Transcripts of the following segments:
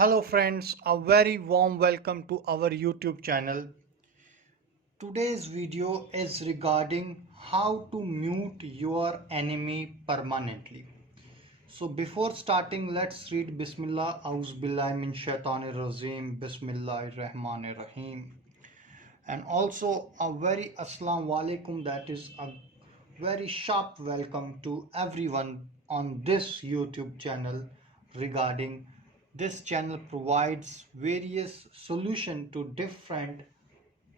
Hello friends, a very warm welcome to our YouTube channel. Today's video is regarding how to mute your enemy permanently. So before starting, let's read Bismillah, Auz Billahi Min Shaitanir Rajeem, Bismillahir Rahmanir Rahim. And also a very Assalamu Alaikum, that is a very sharp welcome to everyone on this YouTube channel. Regarding this channel provides various solution to different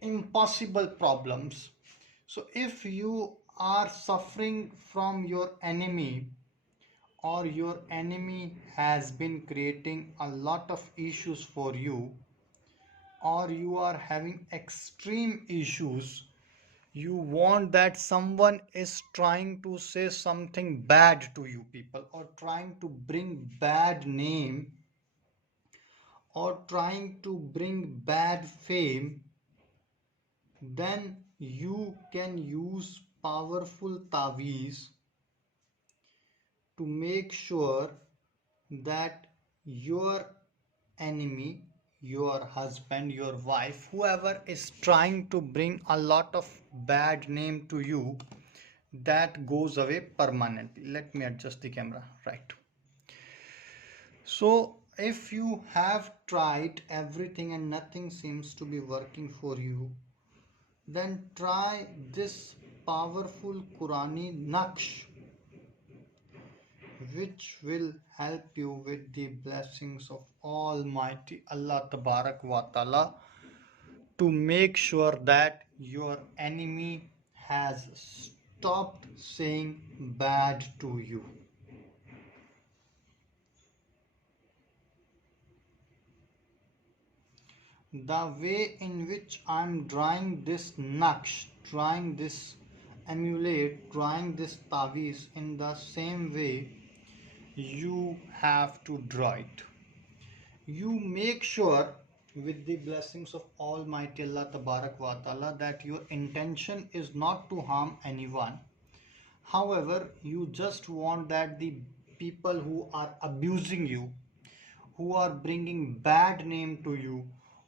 impossible problems. So if you are suffering from your enemy, or your enemy has been creating a lot of issues for you, or you are having extreme issues, you want that someone is trying to say something bad to you people, or trying to bring bad name, or trying to bring bad fame, then you can use powerful taweez to make sure that your enemy, your husband, your wife, whoever is trying to bring a lot of bad name to you, that goes away permanently. Let me adjust the camera. Right. So if you have tried everything and nothing seems to be working for you, then try this powerful Qurani Naqsh, which will help you with the blessings of Almighty Allah Tabarak wa Ta'ala, to make sure that your enemy has stopped saying bad to you. The way in which I'm drawing this naqsh, drawing this emulate, drawing this taweez, in the same way you have to draw it. You make sure with the blessings of Almighty Allah Tabarak wa Ta'ala that your intention is not to harm anyone. However, you just want that the people who are abusing you, who are bringing bad name to you,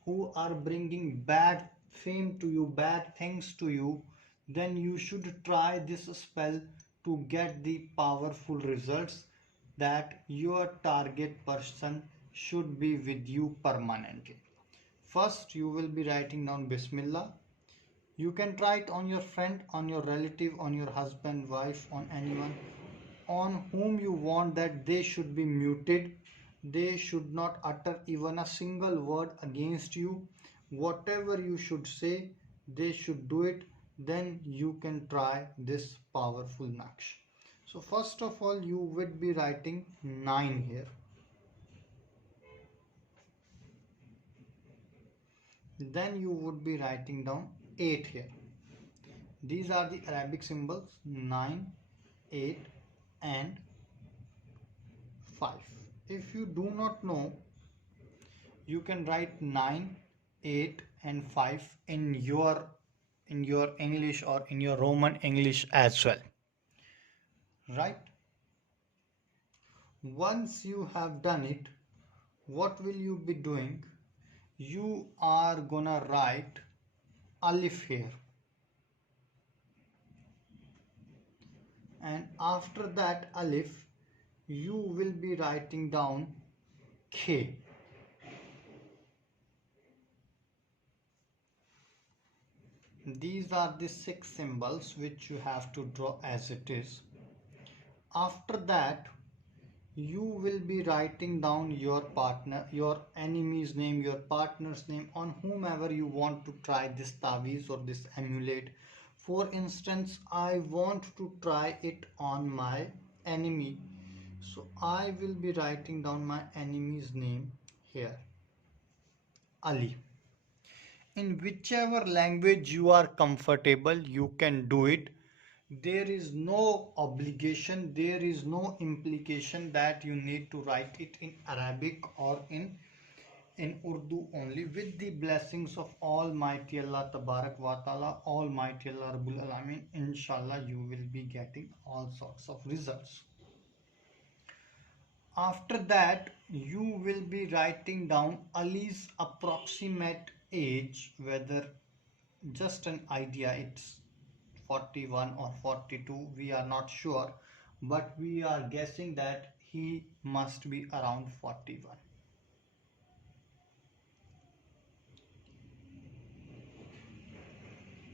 who are bringing bad fame to you, bad things to you, then you should try this spell to get the powerful results, that your target person should be with you permanently. First, you will be writing down Bismillah. You can try it on your friend, on your relative, on your husband, wife, on anyone on whom you want that they should be muted. They should not utter even a single word against you. Whatever you should say, they should do it. Then you can try this powerful Naksh. So first of all, you would be writing 9 here. Then you would be writing down 8 here. These are the Arabic symbols 9, 8 and 5. If you do not know, you can write 9, 8 and 5 in your English or in your Roman English as well. Right? Once you have done it, what will you be doing? You are gonna write alif here, and after that alif you will be writing down K. These are the 6 symbols which you have to draw as it is. After that, you will be writing down your partner, your enemy's name, your partner's name, on whomever you want to try this taweez or this amulet. For instance, I want to try it on my enemy. So I will be writing down my enemy's name here, Ali. In whichever language you are comfortable, you can do it. There is no obligation, there is no implication that you need to write it in Arabic or in Urdu only. With the blessings of Almighty Allah Tabarak wa Ta'ala, Almighty Allah Rabbul Alameen, inshallah you will be getting all sorts of results. After that, you will be writing down Ali's approximate age, whether just an idea, it's 41 or 42, we are not sure, but we are guessing that he must be around 41.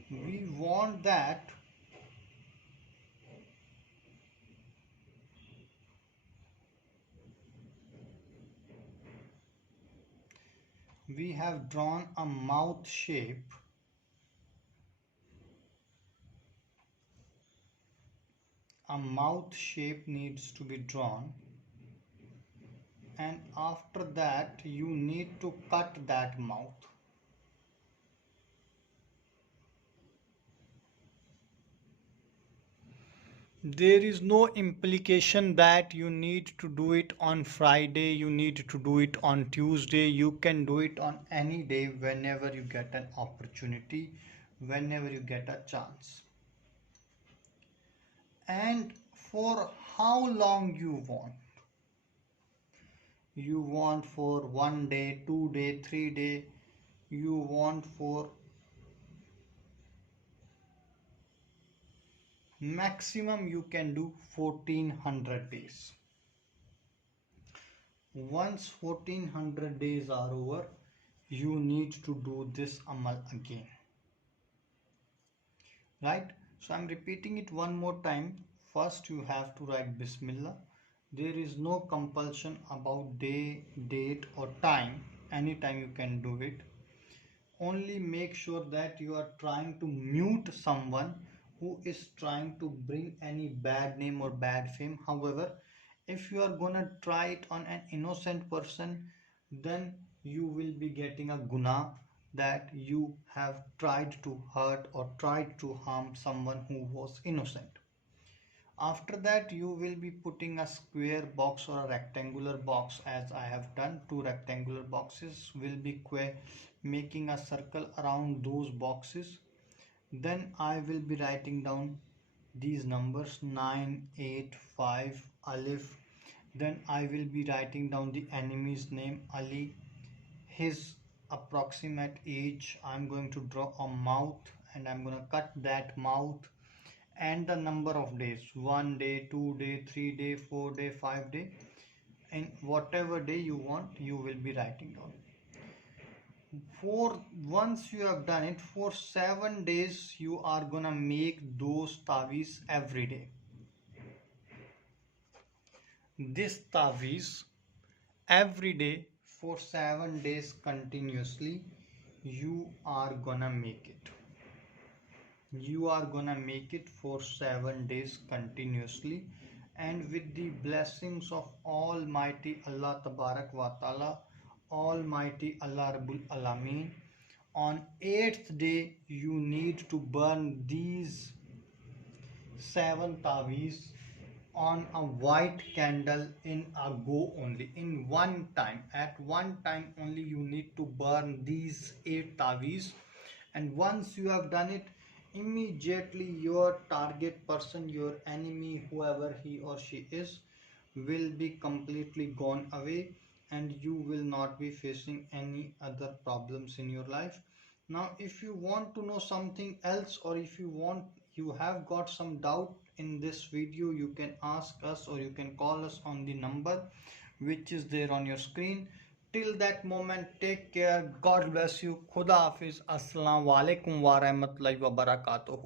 We want that we have drawn a mouth shape. A mouth shape needs to be drawn, and after that you need to cut that mouth. There is no implication that you need to do it on Friday, you need to do it on Tuesday. You can do it on any day whenever you get an opportunity, whenever you get a chance. And for how long you want. You want for 1 day, 2 day, 3 day, you want for maximum you can do 1400 days. Once 1400 days are over, you need to do this amal again, right? So I'm repeating it one more time. First you have to write Bismillah. There is no compulsion about day, date or time. Anytime you can do it. Only make sure that you are trying to mute someone who is trying to bring any bad name or bad fame. However, if you are gonna try it on an innocent person, then you will be getting a guna that you have tried to hurt or tried to harm someone who was innocent. After that, you will be putting a square box or a rectangular box, as I have done. Two rectangular boxes will be making a circle around those boxes. Then I will be writing down these numbers 9, 8, 5, Alif. Then I will be writing down the enemy's name, Ali, his approximate age. I'm going to draw a mouth and I'm going to cut that mouth, and the number of days, 1 day, 2 day, 3 day, 4 day, 5 day, and whatever day you want you will be writing down. For once you have done it for 7 days, you are gonna make those tavis every day. This tavis every day for 7 days continuously, you are gonna make it. You are gonna make it for 7 days continuously, and with the blessings of Almighty Allah Tabarak wa Ta'ala, Almighty Allah Rabbul Alameen, on 8th day you need to burn these 7 tavis on a white candle in a go only, in one time. At one time only you need to burn these 8 tavis, and once you have done it, immediately your target person, your enemy, whoever he or she is, will be completely gone away, and you will not be facing any other problems in your life. Now if you want to know something else, or if you have got some doubt in this video, you can ask us or you can call us on the number which is there on your screen. Till that moment, take care. God bless you. Khuda Hafiz. Assalamu alaikum wa rahmatullahi wa barakatuh.